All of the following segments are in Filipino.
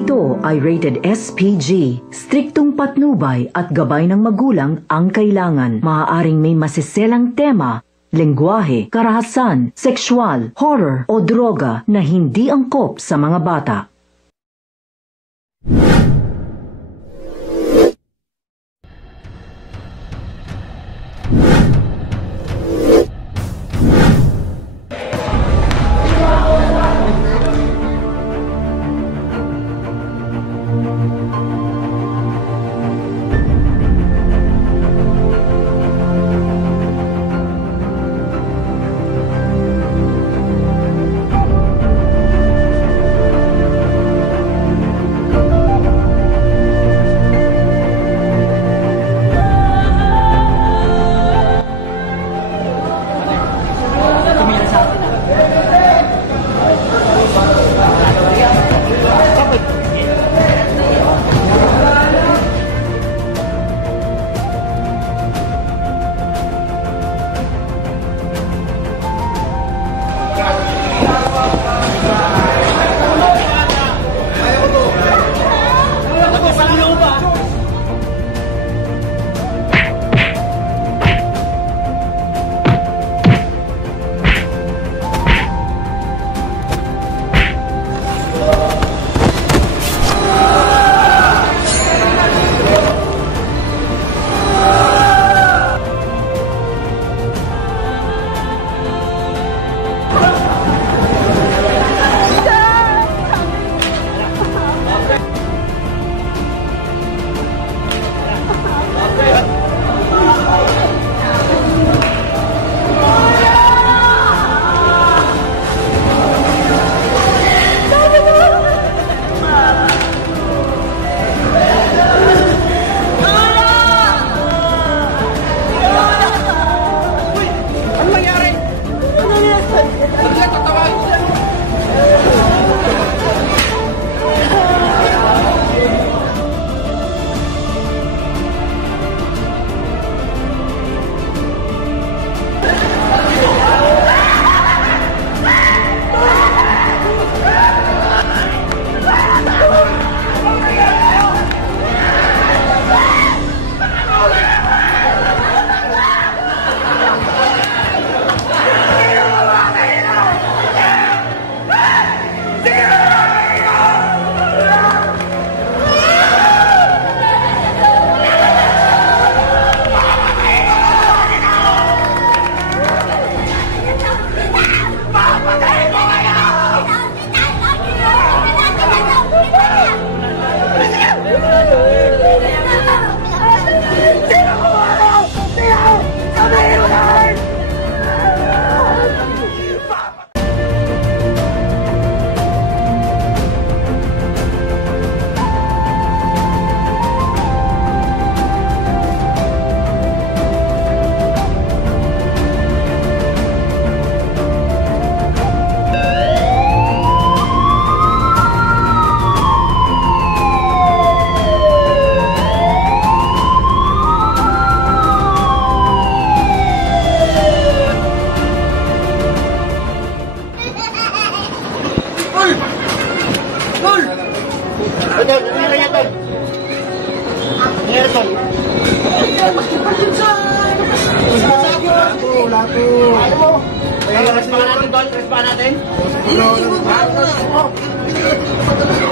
ito ay rated SPG. Striktong patnubay at gabay ng magulang ang kailangan. Maaaring may masiselang tema, lengguwahe, karahasan, sexual, horror o droga na hindi angkop sa mga bata.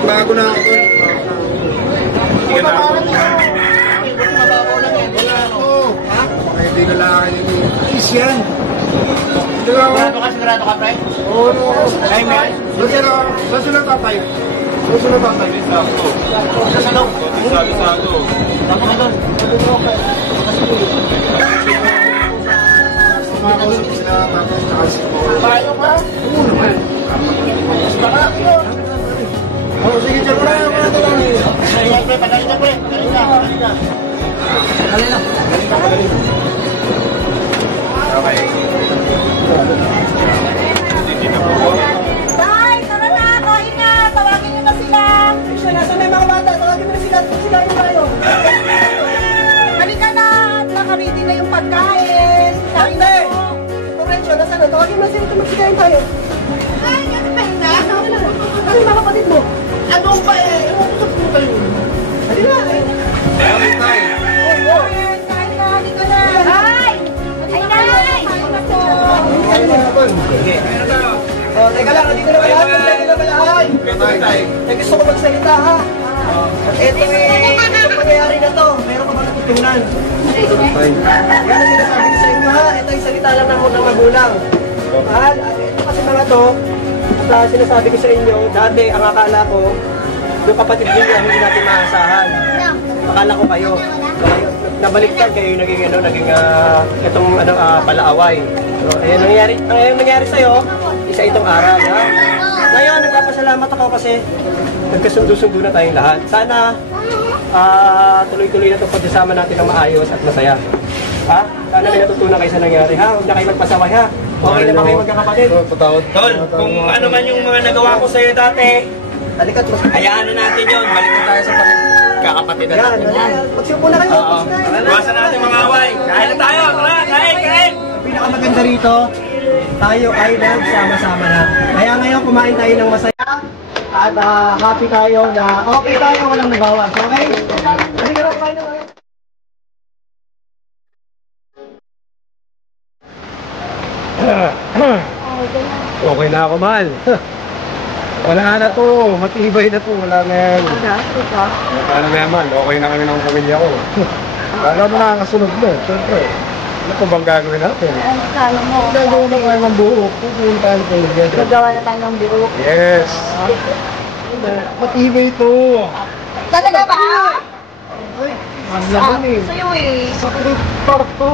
Bago na ako. Sige na ako. Hindi na lang yun. Is yan. Sigurado ka, pre? Oo. Ay, man. Saan sila tatay? Saan sila tatay? Sa salong. Sabi-sado. Tama ka doon. Makausap sila tatay sa kasi mo. Paano ka? Oo naman. Baka yun. Sige, dyan mo na yung mga talang. Pagaling na, pre. Pagaling na. Okay. Tay, tara na! Kain na! Tawagin nyo na sila! Siya, nasa may mga bata. Tawagin mo na sila. Sila yung tayo. Halika na! Nakaready na yung pagkain. Kain na po. Torrensyo, nasa na? Tawagin mo na sila. Magsigayin tayo. Ay, ganun ba yun na? Ano yung mga kapatid mo? Ano ba eh? Teka lang, nandito na ba lahat? Nandito na ba lahat? Eh, gusto ko magsalita ha. Ito itong pangyayari na to, meron ka ba natutunan? Yan ang sinasabi ko sa inyo ha, ito yung salita lang ng magulang. Mahal, ito kasi mga to, sinasabi ko sa inyo, dati ang akala ko, yung kapatid niyo hindi natin maasahan. Akala ko kayo, nabaliktad kayo yung naging itong palaaway. So, ayun nangyari sa'yo, isa itong aral ha. Ngayon, nagpapasalamat ako kasi nagkasundo-sundo na tayong lahat. Sana tuloy-tuloy na itong pagsasama natin ng maayos at masaya. Ha? Sana may natutunan kayo sa nangyari ha. Huwag na kayo magpasaway ha. Okay na ba kayo magkakapatid? Tol, kung ano man yung mga nagawa ko sa'yo dati, Halika't mas... hayaan na natin yun. Balik na tayo sa kakapatid na Yan, natin. magsiupo na kayo. Oo. Iwasan natin mga away. Kain na tayo. Tara, kain! Ang pinakamaganda rito, tayo ay nagsama-sama na. Kaya ngayon kumain tayo ng masaya at happy tayo na okay tayo, walang nabawas. Okay? Halika na, kumain na kayo. Okay na ako, mahal. Wala na to, matibay na to, wala na yan. Wala na naman, okay na kami ng pamilya ko. Wala mo nakakasunod mo, siyempre. Ano pa bang gagawin natin? Kala mo. Gagawa na tayo ng buhok, pupunta tayo ng pamilya. Gagawa na tayo ng buhok. Yes! Matibay to! Talaga ba? Ay, ang laman eh. Sa'yo eh. Sakit parto!